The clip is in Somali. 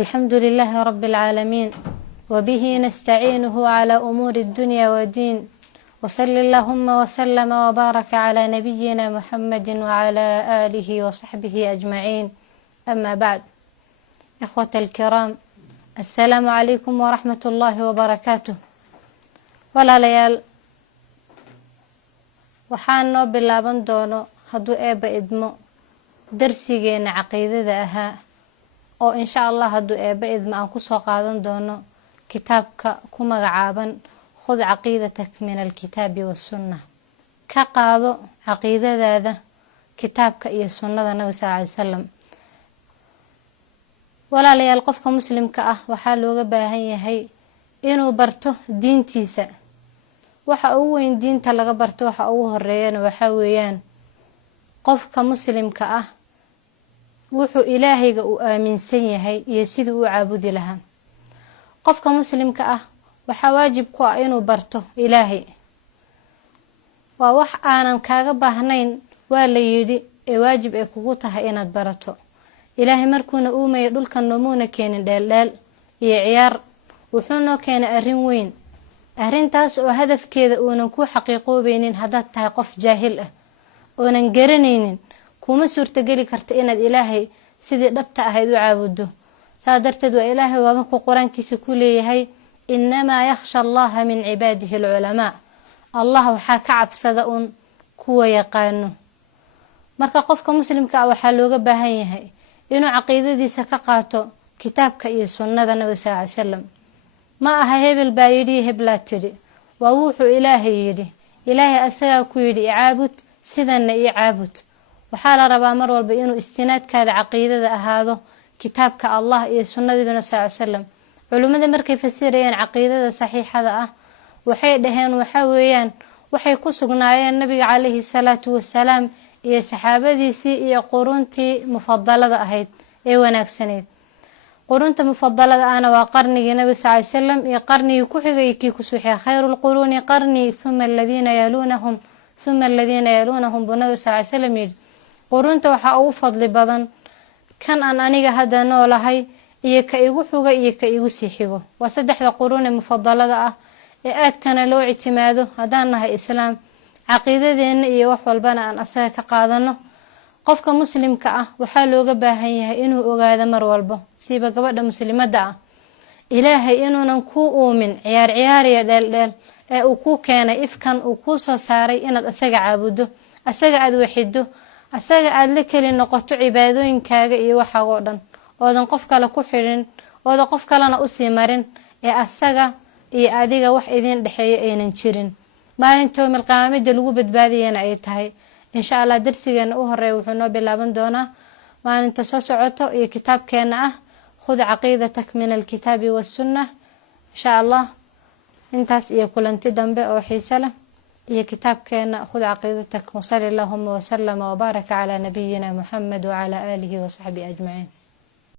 الحمد لله رب العالمين وبه نستعينه على أمور الدنيا والدين وصل اللهم وسلم وبارك على نبينا محمد وعلى آله وصحبه أجمعين. أما بعد، إخوة الكرام، السلام عليكم ورحمة الله وبركاته. walaalyaal, waxaan noo bilaaban doono hadduu eebba idmo darsigeena caqiidada ahaa oo insha Allah hadduu eebba idmo aan ku soo qaadan doono kitaabka ku magacaaban khud caqiidatak min alkitaabi wassunnah. ka qaado caqiidadaada kitaabka iyo sunnada nabi sallallahu alayhi wasallam. walaalyaal, qofka muslimka ah waxaa looga baahan yahay inuu barto diintiisa. waxa ugu weyn diinta laga barto waxa ugu horeeyana waxa weeyaan qofka muslimka ah wuxuu ilaahayga u aaminsan yahay iyo sidii uu caabudi lahaa. qofka muslimka ah waxa waajib ku ah inuu barto ilaahay. waa wax aanan kaaga baahnayn, waa la yidhi ee waajib ay kugu tahay inaad barato. ilaahay markuuna uumayo dhulkan noomuuna keenin dheeldheel iyo ciyaar, wuxuu noo keenay arrin weyn. arrintaas oo hadafkeeda uunan ku xaqiiqoobaynin haddaad tahay qof jaahil ah oonan garanaynin, kuma suurtageli karta inaad ilaahay sidii dhabta ahayd u caabudo. saa darteed waa ilaahay waa markuu qur-aankiisa ku leeyahay innamaa yakhsha allaha min cibaadihi alculamaa. allah waxaa ka cabsada uun kuwa yaqaano. marka qofka muslimka ah waxaa looga baahan yahay inuu caqiidadiisa ka qaato kitaabka iyo sunnada nabi sallallahu alayhi wasallam. ma aha hebel baa yidhi heblaa tidhi, waa wuxuu ilaahay yidhi. ilaahay asagaa ku yidhi icaabud, sidanna ii caabud. waxaa la rabaa mar walba inuu istinaadkaada caqiidada ahaado kitaabka allah iyo sunnada nabi sallallahu alayhi wasallam. culimada markay fasirayaan caqiidada saxiixada ah waxay dhaheen waxa weeyaan waxay ku sugnaayeen nabiga calayhi salaatu wasalaam iyo saxaabadiisii iyo quruntii mufadalada ahayd ee wanaagsaneyd. qurunta mufadalada ahna waa qarnigii nabi sallallahu alayhi wasallam iyo qarnigii ku xigay kii ku suuxay khayrul quruni qarni thumma alladhina yalunahum bu nabi sallallahu alayhi wasallam yidhi. qurunta waxaa ugu fadli badan kan aan aniga hadda noolahay iyo ka igu xuga iyo ka igu sii xigo. waa saddexda qurune mufadalada ah ee aadkana loo ictimaado haddaan nahay islaam. caqiidadeena iyo wax walbana aan asaga ka qaadano. qofka muslimka ah waxaa looga baahan yahay inuu ogaado mar walbo, siiba gabadha muslimada ah, ilaahay inuunan ku uumin ciyaar ciyaariya dheeldheel ee uu ku keenay ifkan uu ku soo saaray inaad asaga caabudo, asaga aad waxido, asaga aad la keli noqoto cibaadooyinkaaga iyo waxaagoo dhan, oodan qof kale ku xidhin, oodan qof kalena usii marin, ee asaga iyo adiga wax idin dhexeeyo aynan jirin. maalinta yawmil qiyaamada lagu badbaadiyana ay tahay. insha Allah darsigeena u horeeyo wuxuu noo bilaaban doonaa maalinta soo socoto iyo kitaabkeena ah khud caqiidatak min alkitaabi wassunnah. insha Allah intaas iyo kulanti dambe oo xiiso leh iyo kitaabkeena khud caqiidatak. wa sallallahu wa sallama wa baraka ala nabiyyina Muhammad wa ala alihi wa sahbihi ajma'in.